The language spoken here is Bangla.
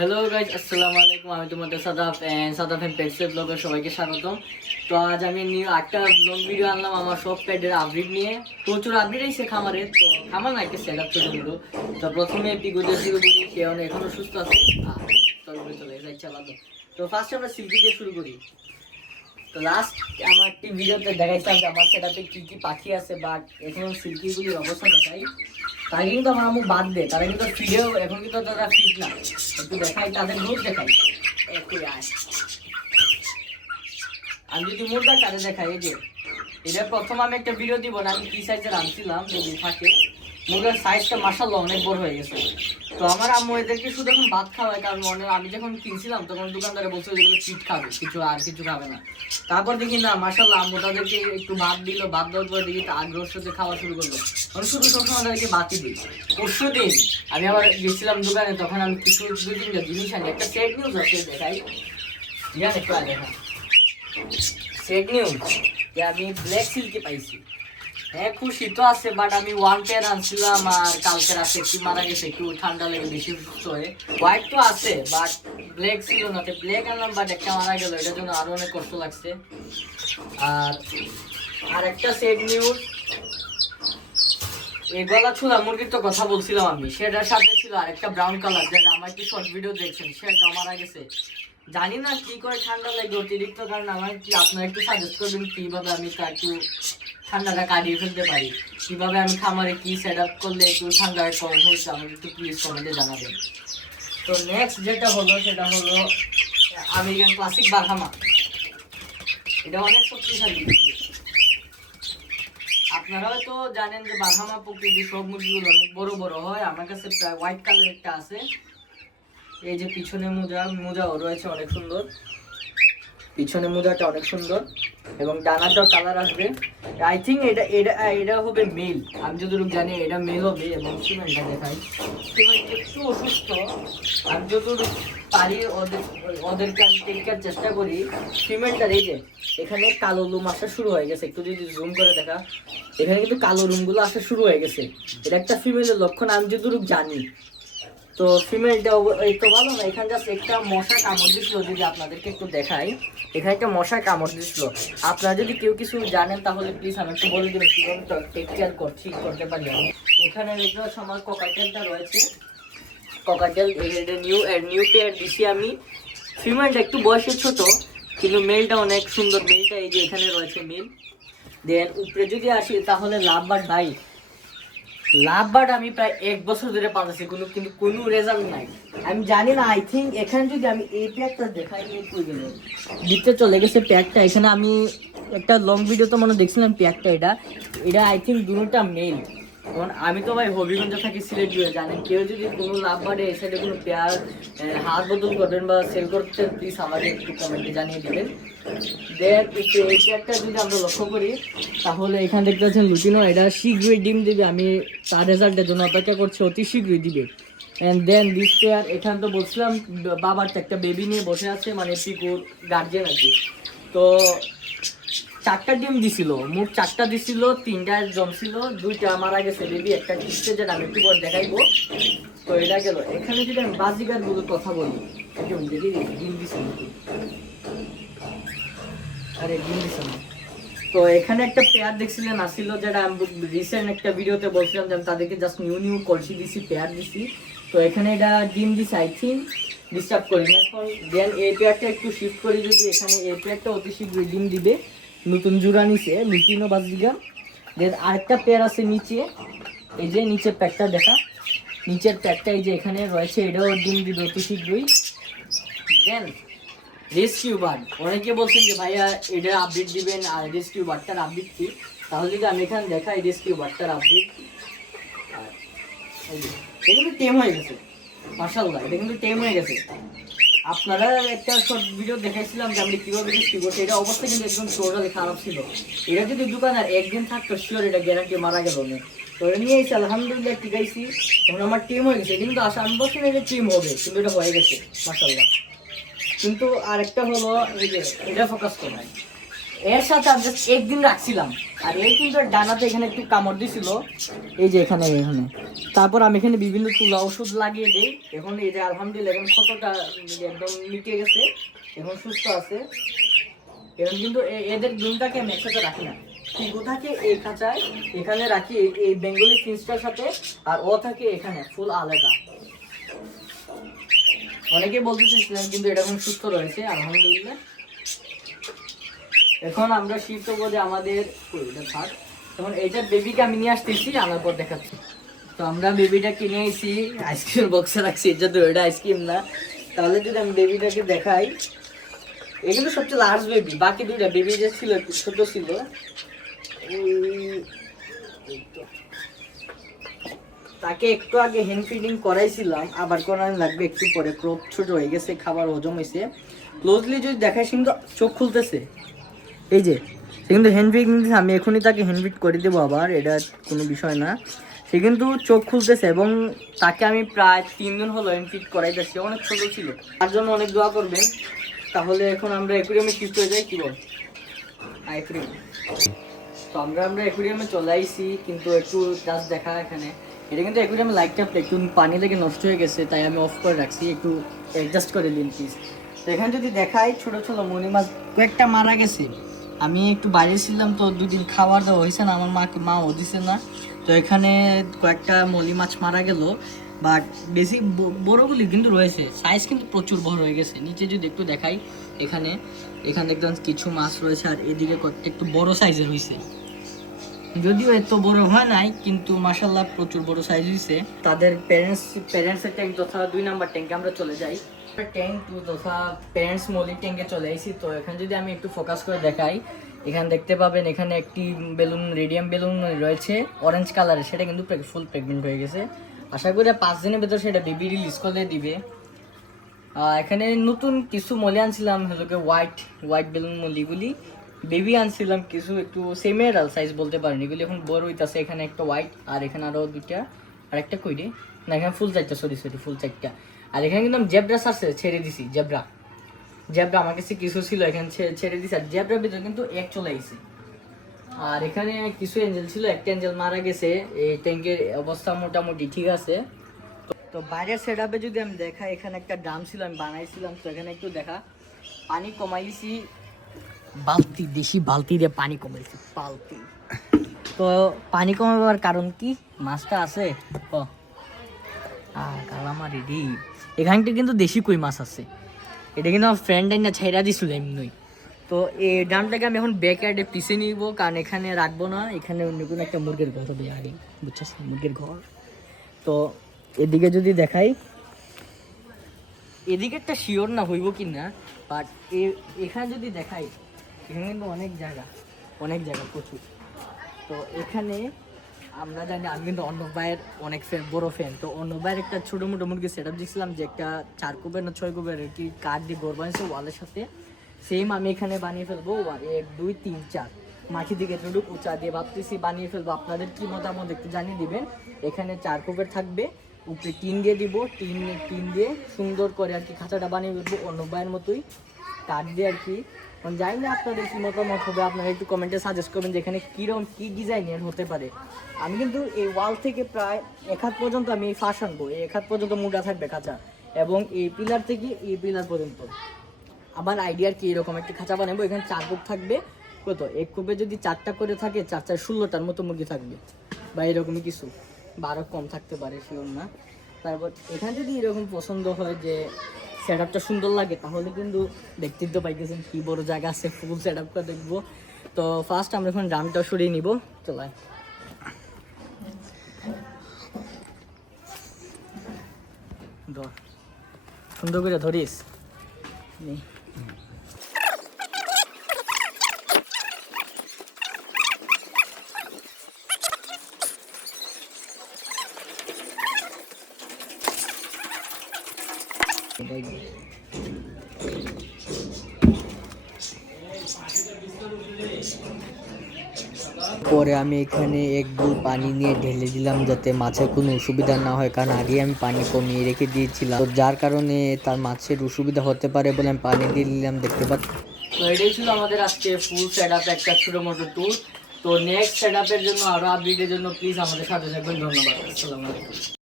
হ্যালো গাইজ, আসসালামু আলাইকুম। আমি তোমাদের সাদাফ পেটস ব্লগের সবাইকে স্বাগতম। তো আজ আমি একটা লং ভিডিও আনলাম আমার সব পেটের আপডেট নিয়ে। প্রচুর আপডেট এসেছে খামারে, তো খামার না একটা সেট আপ ছোটো মোটো। তো প্রথমে পিগুদের শুরু করি, সে এখনো সুস্থ আছে। চলে যাচ্ছে আলাদা। তো ফার্স্ট আমরা সিল্কি দিয়ে শুরু করি। তো লাস্ট আমার একটি ভিডিওতে দেখাইছিলাম যে আমার সেটাতে কি কি পাখি আছে, বাট এখন সিল্কিগুলির অবস্থা দেখাই। তারা কিন্তু আমার আমু বাদ দেয়, তারা কিন্তু ফিডেও এখন কিন্তু তারা ফিট না। একটু দেখাই, তাদের রোদ দেখাই। একটু আমি যদি মুরগা তাদের দেখাই, এই যে এটা প্রথম আমি একটা ভিডিও দিব না, আমি কি সাইজের আনছিলাম যদি থাকে। মুরগার সাইজটা মাশাআল্লাহ অনেক বড় হয়ে গেছে। তো আমার আম্মু এদেরকে শুধু এখন ভাত খাওয়ায়, কারণ আমি যখন কিনছিলাম তখন দোকানদারে বলছিল যেগুলো ফিট খাবে, কিছু খাবে না। তারপর দেখি না, মাশাআল্লাহ আম্মু তাদেরকে একটু ভাত দিল, ভাত দেওয়ার পরে দেখি আগ্রহের সাথে খাওয়া শুরু করলো। আমি শুধু সবসময় তাদেরকে ভাতই দিই। পরশু দিন আমি আবার গেছিলাম দোকানে, তখন আমি কিছু দুই তিনটা জিনিস আনি। একটা সেট নিউজ আছে, দেখাই জান একটু আগে। সেট নিউজ যে আমি ব্ল্যাক সিল্কি পাইছি। হ্যাঁ, খুশি তো আছে, বাট আমি ওয়ান পেয়ার আনছিলাম আর কালকে রাতে একটু মারা গেছে, একটু ঠান্ডা লেগে বেশি সুস্থ হয়ে। হোয়াইট তো আছে বাট ব্ল্যাক ছিল না, তো ব্ল্যাক আনলাম, বাট একটা মারা গেল, এটার জন্য আরো অনেক কষ্ট লাগছে। আর একটা সেট নিউজ, এই গলা ছোলা মুরগির তো কথা বলছিলাম আমি, সেটার সাথে ছিল আর একটা ব্রাউন কালার, যেটা আমার কি শর্ট ভিডিও দেখছেন, সেটা মারা গেছে। জানি না কি করে ঠান্ডা লাগে অতিরিক্ত, কারণ আমার কি আপনারা একটু সাজেস্ট করবেন কিভাবে আমি একটু ঠান্ডাটা কাটিয়ে ফেলতে পারি, কিভাবে আমি খামারে কি সেট আপ করলে একটু ঠান্ডাটা কম হয়েছে, আমাকে একটু প্লিজ কমেন্টে জানাবেন। তো নেক্সট যেটা হলো সেটা হলো আমেরিকান ক্লাসিক বারহামা। এটা অনেক শক্তিশালী। আপনারা হয়তো জানেন যে বারহামা প্রকৃতির সব মুরগিগুলো অনেক বড় বড় হয়। আমার কাছে প্রায় হোয়াইট কালার একটা আছে, এই যে পিছনে মোজাও রয়েছে অনেক সুন্দর, পিছনে মোজাটা অনেক সুন্দর এবং ডানাটাও কালার আসবে। আই থিঙ্ক এটা হবে মেল, আমি যতটুকু জানি এটা মেল হবে। এবং সিমেন্টটা দেখাই, সিমেন্ট একটু অসুস্থ, আমি যতটুকু পারি ওদেরকে আমি টেক কেয়ার চেষ্টা করি। সিমেন্টটার এই যে এখানে কালো লুম আসা শুরু হয়ে গেছে, একটু যদি জুম করে দেখা, এখানে কিন্তু কালো রুমগুলো আসা শুরু হয়ে গেছে। এটা একটা ফিমেলের লক্ষণ আমি যতটুকু জানি। তো ফিমেলটা এই তো ভালো না, এখানে জাস্ট একটা মশা কামড় দিছিল, যদি আপনাদেরকে একটু দেখাই, এখানে একটা মশা কামড় দিছিল। আপনারা যদি কেউ কিছু জানেন তাহলে প্লিজ আমি একটু বলে দেবেন কিভাবে টেক কেয়ার করতে পারি আমি। এখানে দেখতে পাচ্ছি আমার ককাটেলটা রয়েছে, ককাটেল নিউ পেয়ার দিছি আমি। ফিমেলটা একটু বয়সে ছোট, কিন্তু মেলটা অনেক সুন্দর। মেলটা এই যে এখানে রয়েছে মেল। দেন উপরে যদি আসি তাহলে লাভ বার্ড আমি প্রায় 1 বছর ধরে পাচ্ছি, কিন্তু কোনো রেজাল্ট নাই। আমি জানি না, আই থিঙ্ক এখানে যদি আমি এই প্যাকটা দেখাই, দিতে চলে গেছে প্যাকটা। এখানে আমি একটা লং ভিডিও তো মনে দেখছিলাম প্যাকটা, এটা আই থিঙ্ক দুটোটা মেল। কারণ আমি তো ভাই হবিগঞ্জে থাকি, সিলেট জুড়ে জানেন। কেউ যদি কোনো লাভ বার্ডে এসে কোনো পেয়ার হাত বদল করবেন বা সেল করতে, প্লিজ আমাকে একটু কমেন্টে জানিয়ে দেবেন। দেন এই প্যাকটা যদি আমরা লক্ষ্য করি তাহলে এখানে দেখতে পাচ্ছেন লুটিনো, এটা শীঘ্রই ডিম দিবে। আমি তার রেজাল্টের জন্য অপেক্ষা করছি, অতি শীঘ্রই দিবে। অ্যান্ড দেন দিস পেয়ার, এখানে তো বলছিলাম বাবার একটা বেবি নিয়ে বসে আছে, মানে পিকুর গার্জিয়ান আর কি। তো 4টা ডিম দিছিল, মোট 4টা দিছিল, 3টা জমছিল, 2টা মারা গেছে বেবি, একটা কিসে যেটা আমি একটু পর দেখাইবো। তো এটা গেল। এখানে যদি আমি বাজিগার গুলো কথা বলি, ডিম দিছে নাকি, আরে ডিম দিছে না। তো এখানে একটা পেয়ার দেখছিলেন আসছিল, যেটা আমি রিসেন্ট একটা ভিডিওতে বলছিলাম যে আমি তাদেরকে জাস্ট নিউ কলসি দিছি, পেয়ার দিছি। তো এখানে এটা ডিম দিছে, আই থিঙ্ক ডিস্টার্ব করি না এখন। দেন এই পেয়ারটা একটু শিফট করি, যদি এখানে এই পেয়ারটা অতি শীঘ্রই ডিম দিবে, নতুন জোড়া নিচে লুটিনো বাজিগার। দেন আরেকটা পেয়ার আছে নিচে, এই যে নিচের প্যাকটা দেখা, নিচের প্যাকটা এই যে এখানে রয়েছে, এটাও ডিম দিবে অতি শীঘ্রই। দেন রেস্কিউ বার্ড, অনেকে বলছেন যে ভাইয়া এটা আপডেট দিবেন, আর রেস্কিউ বার্ডটার আপডেট কি, তাহলে যদি আমি এখানে দেখাই রেস্কিউ বার্ডটার আপডেট। এটা কিন্তু টেম হয়ে গেছে, মাশাআল্লাহ, এটা কিন্তু টেম হয়ে গেছে। আপনারা একটা শর্ট ভিডিও দেখাইছিলাম যে আমি কীভাবে রেস্কিউ করছি, এটা অবস্থা কিন্তু একদম টোটালি খারাপ ছিল। এটা যদি দোকানের একদিন থাকতো শিওর এটা গ্যারান্টি মারা গেল না। তো এটা নিয়ে এসে আলহামদুলিল্লাহ টিকাইছি, তখন আমার টিম হয়ে গেছে। কিন্তু আশা আমি বলছি না যে টিম হবে, কিন্তু এটা হয়ে গেছে মাশাআল্লাহ। কিন্তু আরেকটা হলো এই যে এটা ফোকাস করায়, এর সাথে আমি জাস্ট একদিন রাখছিলাম, আর এই কিন্তু ডানাতে এখানে একটু কামড় দিছিল, এই যে এখানে এখানে। তারপর আমি এখানে বিভিন্ন তুলা ওষুধ লাগিয়ে দিই। এখন এই যে আলহামদুলিল্লাহ এখন কতটা একদম মিটে গেছে, এখন সুস্থ আছে। এখন কিন্তু এদের দুটাকে আমি একসাথে রাখি না, টিকু থাকে এই খাঁচায়, এখানে রাখি এই বেঙ্গলি ফিন্সটার সাথে, আর ও থাকে এখানে ফুল আলাদা। অনেকে বলতে চেয়েছিলেন, কিন্তু এটা এখন সুস্থ রয়েছে আলহামদুলিল্লাহ। এখন আমরা শিফট হবো যে আমাদের থাক। তখন এইটার বেবিকে আমি নিয়ে আসতেছি, আনার পর দেখাচ্ছি। তো আমরা বেবিটা কিনে এসেছি, আইসক্রিমের বক্সে রাখছি, এটা তো এটা আইসক্রিম না। তাহলে যদি আমি বেবিটাকে দেখাই, এগুলো সবচেয়ে লার্জ বেবি, বাকি দুইটা বেবি যে ছিল একটু ছোট ছিল। তাকে একটু আগে হ্যান্ড ফিডিং করাইছিলাম, আবার করানো লাগবে একটু পরে, ক্রপ ছোট হয়ে গেছে, খাবার হজম হয়েছে। ক্লোজলি যদি দেখাই কিন্তু চোখ খুলতেছে, এই যে সে কিন্তু হ্যান্ড ফিডিং, আমি এখনই তাকে হ্যান্ড ফিড করে দেবো, আবার এটা কোনো বিষয় না। সে কিন্তু চোখ খুলতেছে, এবং তাকে আমি প্রায় 3 দিন হলো হ্যান্ড ফিড করাইতেছি, অনেক ছোটো ছিল। তার জন্য অনেক দোয়া করবেন। তাহলে এখন আমরা অ্যাকুরিয়ামে শিফট হয়ে যাই, কি বল অ্যাকুরিয়াম। তো আমরা অ্যাকুরিয়ামে চলে আইছি, কিন্তু একটু জাস্ট দেখা এখানে, এটা কিন্তু অ্যাকুরিয়ামে লাইটটা একটু পানি লেগে নষ্ট হয়ে গেছে, তাই আমি অফ করে রাখছি, একটু অ্যাডজাস্ট করে দিন প্লিজ। তো এখানে যদি দেখাই, ছোটো ছোটো মনি মাছ কয়েকটা মারা গেছে। আমি একটু বাইরে ছিলাম, তো 2 দিন খাবার দেওয়া হয়েছে না, আমার মাও দিছে না। তো এখানে কয়েকটা মলি মাছ মারা গেল, বাট বেশি বড়গুলি কিন্তু রয়েছে, সাইজ কিন্তু প্রচুর বড় হয়ে গেছে। নিচে যদি একটু দেখাই, এখানে একদম কিছু মাছ রয়েছে, আর এদিকে কয়েকটা একটু বড় সাইজের হয়েছে, যদিও এত বড় হয় নাই, কিন্তু মাশাআল্লাহ প্রচুর বড় সাইজ হয়েছে। তাদের প্যারেন্টসের ট্যাঙ্ক তথা 2 নাম্বার ট্যাঙ্কে আমরা চলে যাই। ট্যাঙ্ক 2 তথা প্যারেন্টস মলি ট্যাঙ্কে চলে আসি। তো এখানে যদি আমি একটু ফোকাস করে দেখাই, এখানে দেখতে পাবেন এখানে একটি বেলুন, রেডিয়াম বেলুন রয়েছে অরেঞ্জ কালারের, সেটা কিন্তু ফুল প্রেগনেন্ট হয়ে গেছে। আশা করি 5 দিনের ভেতর সেটা বেবি রিলিজ করে দিবে। এখানে নতুন কিছু মলি আনছিলাম, হলোকে হোয়াইট বেলুন মলিগুলি, বেবি আনছিলাম কিছু একটু সেমের সাইজ বলতে পারেন, এগুলি এখন বড় হইতাছে। এখানে একটা হোয়াইট, আর এখানে আরও 2টা, আর একটা কইরে না, এখানে ফুল 4টা, সরি ফুল 4টা। আর এখানে কিন্তু আমি জেব্রা সারছে ছেড়ে দিছি, জেব্রা আমার কাছে কিছু ছিল, এখানে ছেড়ে দিছি। আর জেব্রার ভিতরে কিন্তু এক চলে আইছে। আর এখানে কিছু এঞ্জেল ছিল, একটা এঞ্জেল মারা গেছে। এই ট্যাঙ্কের অবস্থা মোটামুটি ঠিক আছে। তো বাইরের সেট আপে যদি আমি দেখা, এখানে একটা ড্রাম ছিল, আমি বানাইছিলাম। তো এখানে একটু দেখা, পানি কমাইছি, বালতি, দেশি বালতি দিয়ে পানি কমাইছি, বালতি। তো পানি কমাবার কারণ কি, মাছটা আছে কালামার রেডি। এখানটা কিন্তু দেশি কই মাছ আছে, এটা কিন্তু আমার ফ্রেন্ড না ছেড়া দিছিল এমনি। তো এই ড্রামটাকে আমি এখন ব্যাক ইয়ার্ডে পিছিয়ে নিব, কারণ এখানে রাখবো না, এখানে অন্য কোনো একটা মুরগির ঘর হবে আগে, বুঝছিস, মুরগির ঘর। তো এদিকে যদি দেখাই, এদিকে একটা শিওর না হইব কি না, বাট এখানে যদি দেখাই, এখানে কিন্তু অনেক জায়গা প্রচুর। তো এখানে আমরা জানি, আমি কিন্তু অন্য ভাইয়ের অনেক বড় ফ্যান। তো অন্য ভাইয়ের একটা ছোটো মোটো মুরগি সেট আপ দিয়েছিলাম, যে একটা 4 কুবের না 6 কুবের কি কাঠ দিয়ে ঘর বানিয়েছে ওয়ালের সাথে, সেম আমি এখানে বানিয়ে ফেলবো। 1 2 3 4 মাটি দিকে একটু উঁচা দিয়ে ভাবতেছি বানিয়ে ফেলবো। আপনাদের কি মতামত একটু জানিয়ে দিবেন। এখানে 4 কুবের থাকবে, উপরে টিন দিয়ে দিব, টিন দিয়ে সুন্দর করে আর কি খাঁচাটা বানিয়ে ফেলবো, অন্য ভাইয়ের মতোই কাঠ দিয়ে আর কি। জানি না আপনাদের কি মতামত হবে, আপনারা একটু কমেন্টে সাজেস্ট করবেন যে এখানে কীরকম কী ডিজাইনের হতে পারে। আমি কিন্তু এই ওয়াল থেকে প্রায় 1 হাত পর্যন্ত আমি ফাঁস আনবো, এই 1 হাত পর্যন্ত মুড়া থাকবে খাঁচা, এবং এই পিলার থেকে এই পিলার পর্যন্ত আমার আইডিয়ার কি এরকম একটি খাঁচা বানাবো। এখানে 4 কূপ থাকবে, কত 1 কূপে যদি 4টা করে থাকে, 4 4 16টার মতো মুরগি থাকবে, বা এরকমই কিছু, বা আরও কম থাকতে পারে, শিওর না। তারপর এখানে যদি এরকম পছন্দ হয় যে সেট আপটা সুন্দর লাগে, তাহলে কিন্তু দেখতে তো পাইতেছেন কি বড় জায়গা আছে, ফুল সেট আপটা দেখবো। তো ফার্স্ট আমরা এখন ড্রামটা সরিয়ে নিব, চলায় সুন্দর করে ধরিস। পরে আমি এখানে 1 বুল পানি নিয়ে ঢেলে দিলাম, যাতে মাছের কোনো অসুবিধা না হয়, কারণ আগে আমি পানি কমিয়ে রেখে দিয়েছিলাম, তো যার কারণে তার মাছের অসুবিধা হতে পারে বলে আমি পানি দিয়ে দিলাম। দেখতে পাচ্ছি তো এটাই ছিল আমাদের আজকে ফুল সেট আপ একটা ছোটো মোটো ট্যুর। তো নেক্সট সেট আপের জন্য আরও আপডেটের জন্য প্লিজ আমাদের সাথে থাকবেন। ধন্যবাদ। আসসালামু আলাইকুম।